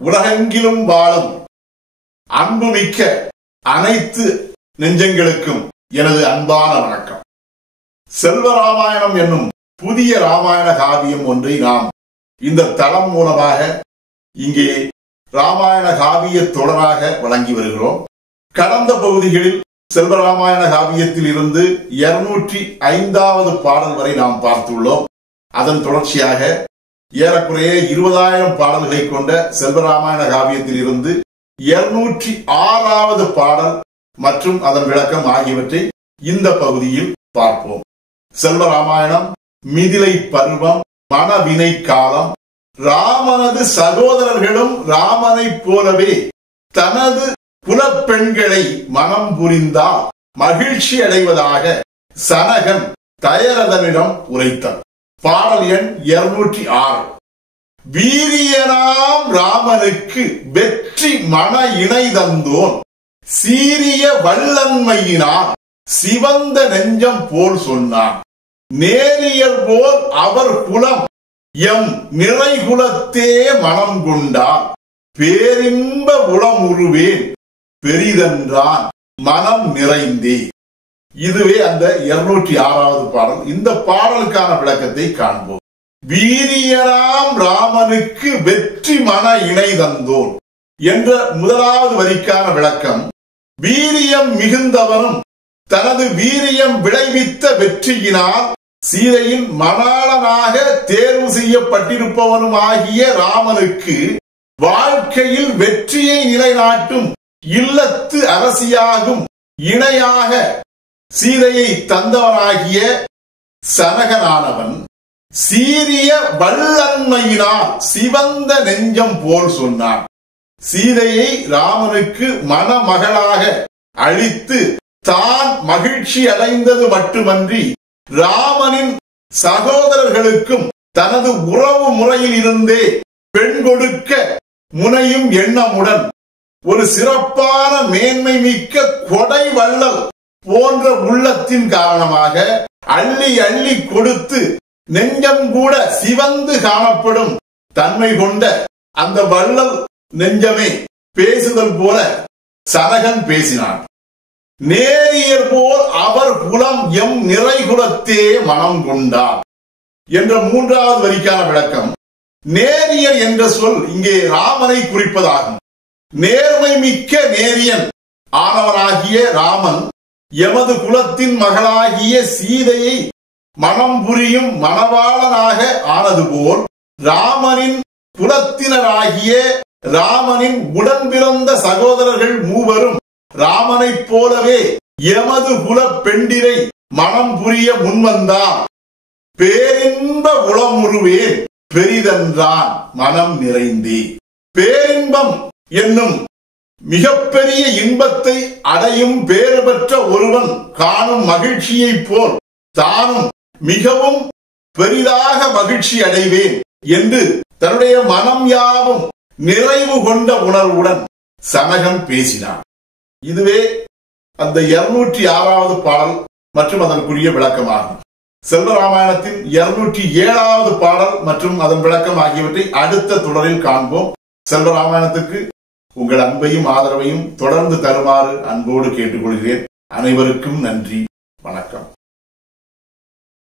உலகெங்கிலும் வாழும் அன்புமிக்க அனைத்து நெஞ்சங்களுக்கும் எனது அன்பான வணக்கம். செல்வராமாயணம் என்னும் புதிய ராமாயண காவியம் ஒன்றை நாம் இந்த தளம் மூலமாக இங்கே ராமாயண காவிய தொடராக வழங்கி வருகிறோம். கடந்த பகுதிகளில் செல்வராமாயண காவியத்தில் இருந்து 205வது பாடல் வரை நாம் பார்த்துள்ளோம். அதன் தொடர்ச்சியாக ஏறக்குறைய 20,000 பாடல்களை கொண்ட செல்வராமாயண காவியத்தில் இருந்து 206வது பாடல் மற்றும் அதன் விளக்கம் ஆகியவற்றை இந்த பகுதியில் பார்ப்போம். செல்வராமாயணம் மிதிலை பருவம், மனவினை காலம். ராமனது சகோதரர்களும் ராமனைப் போலவே தனது குலப்பெண்களை மனம் புரிந்தால் மகிழ்ச்சி அடைவதாக சனகன் தயரதனிடம் உரைத்தான். பாடல் எண் 206. வீரியனாம் ராமனுக்கு வெற்றி மன இணை தந்தோன் சீரிய வல்லன்மையினால் சிவந்த நெஞ்சம் போல் சொன்னான். நேரியர் போல் அவர் குலம் எம் நிறைகுலத்தே மனம் கொண்டான். பேரின்ப உளம் உருவேன் பெரிதென்றான் மனம் நிறைந்தே. இதுவே அந்த 206வது பாடல். இந்த பாடலுக்கான விளக்கத்தை காண்போம். வீரியனாம் ராமனுக்கு வெற்றி மன இணை தந்தோன் என்ற முதலாவது வரிக்கான விளக்கம், வீரியம் மிகுந்தவனும் தனது வீரியம் விளைவித்த வெற்றியினால் சீதையின் மணாளனாக தேர்வு செய்யப்பட்டிருப்பவனும் ஆகிய ராமனுக்கு வாழ்க்கையில் வெற்றியை நிலைநாட்டும் இல்லத்து அரசியாகும் இணையாக சீதையை தந்தவனாகிய சனகனானவன் சீரிய வல்லன்மையினால் சிவந்த நெஞ்சம் போல் சொன்னான். சீதையை ராமனுக்கு மணமகளாக அளித்து தான் மகிழ்ச்சி அடைந்தது மட்டுமன்றி ராமனின் சகோதரர்களுக்கும் தனது உறவு முறையில் இருந்தே பெண் கொடுக்க முனையும் எண்ணமுடன் ஒரு சிறப்பான மேன்மை மிக்க கொடை வள்ளல் போன்ற உள்ளத்தின் காரணமாக அள்ளி அள்ளி கொடுத்து நெஞ்சம் கூட சிவந்து காணப்படும் தன்மை கொண்ட அந்த வள்ளல் நெஞ்சமே பேசுதல் போல சனகன் பேசினான். நேரியர் போல் அவர் குலம் எம் நிறைகுலத்தே மனம் கொண்டார் என்ற 3வது வரிக்கான விளக்கம், நேரியர் என்ற சொல் இங்கே ராமனை குறிப்பதாகும். நேர்மை மிக்க நேரியன் ஆனவனாகிய ராமன் எமது குலத்தின் மகளாகிய சீதையை மனம் புரியும் மணவாளனாக ஆனது போல் ராமனின் குலத்தினராகிய ராமனின் உடன் பிறந்த சகோதரர்கள் மூவரும் ராமனைப் போலவே எமது குல பெண்டிரை மனம் புரிய முன்வந்தார். பேரின்ப உளமுருவேன் பெரிதென்றான் மனம் நிறைந்தே. பேரின்பம் என்னும் மிகப்பெரிய இன்பத்தை அடையும் பேறு பெற்ற ஒருவன் காணும் மகிழ்ச்சியை போல் தானும் மிகவும் பெரிதாக மகிழ்ச்சி அடைவேன் என்று தன்னுடைய மனம் யாவும் நிறைவு கொண்ட உணர்வுடன் சனகன் பேசினான். இதுவே அந்த 206வது பாடல் மற்றும் அதற்குரிய விளக்கமாகும். செல்வராமாயணத்தின் 207வது பாடல் மற்றும் அதன் விளக்கம் ஆகியவற்றை அடுத்த தொடரில் காண்போம். செல்வராமாயணத்துக்கு உங்கள் அன்பையும் ஆதரவையும் தொடர்ந்து தருமாறு அன்போடு கேட்டுக்கொள்கிறேன். அனைவருக்கும் நன்றி, வணக்கம்.